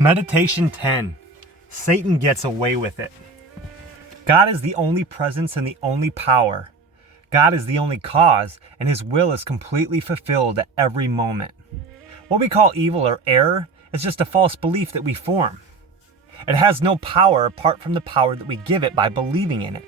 Meditation 10. Satan gets away with it. God is the only presence and the only power. God is the only cause, and his will is completely fulfilled at every moment. What we call evil or error is just a false belief that we form. It has no power apart from the power that we give it by believing in it.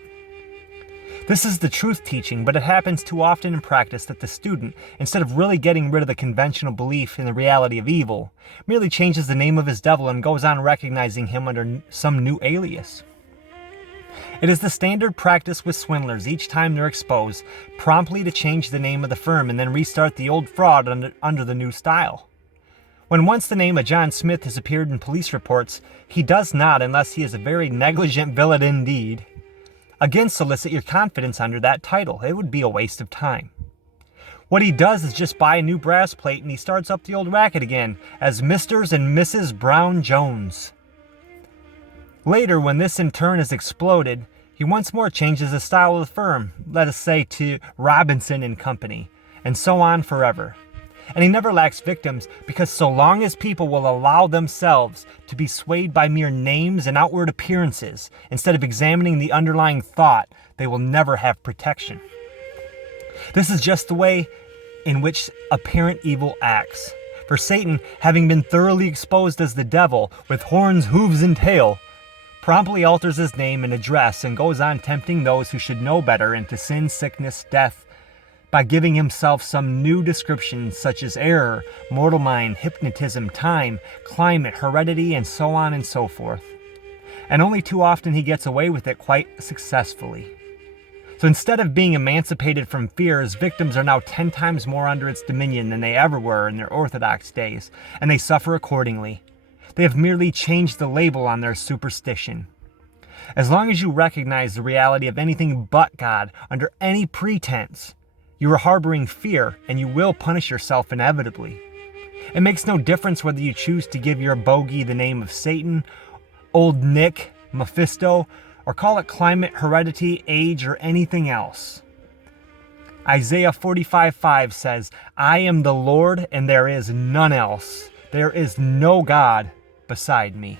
This is the truth teaching, but it happens too often in practice that the student, instead of really getting rid of the conventional belief in the reality of evil, merely changes the name of his devil and goes on recognizing him under some new alias. It is the standard practice with swindlers each time they're exposed, promptly to change the name of the firm and then restart the old fraud under the new style. When once the name of John Smith has appeared in police reports, he does not, unless he is a very negligent villain indeed, again solicit your confidence under that title. It would be a waste of time. What he does is just buy a new brass plate and he starts up the old racket again as Mr. and Mrs. Brown Jones. Later, when this in turn is exploded, he once more changes the style of the firm, let us say to Robinson and Company, and so on forever. And he never lacks victims, because so long as people will allow themselves to be swayed by mere names and outward appearances, instead of examining the underlying thought, they will never have protection. This is just the way in which apparent evil acts. For Satan, having been thoroughly exposed as the devil, with horns, hooves, and tail, promptly alters his name and address and goes on tempting those who should know better into sin, sickness, death, by giving himself some new descriptions such as error, mortal mind, hypnotism, time, climate, heredity, and so on and so forth. And only too often he gets away with it quite successfully. So instead of being emancipated from fear, his victims are now 10 times more under its dominion than they ever were in their orthodox days, and they suffer accordingly. They have merely changed the label on their superstition. As long as you recognize the reality of anything but God under any pretense, you are harboring fear, and you will punish yourself inevitably. It makes no difference whether you choose to give your bogey the name of Satan, Old Nick, Mephisto, or call it climate, heredity, age, or anything else. Isaiah 45:5 says, "I am the Lord, and there is none else. There is no God beside me."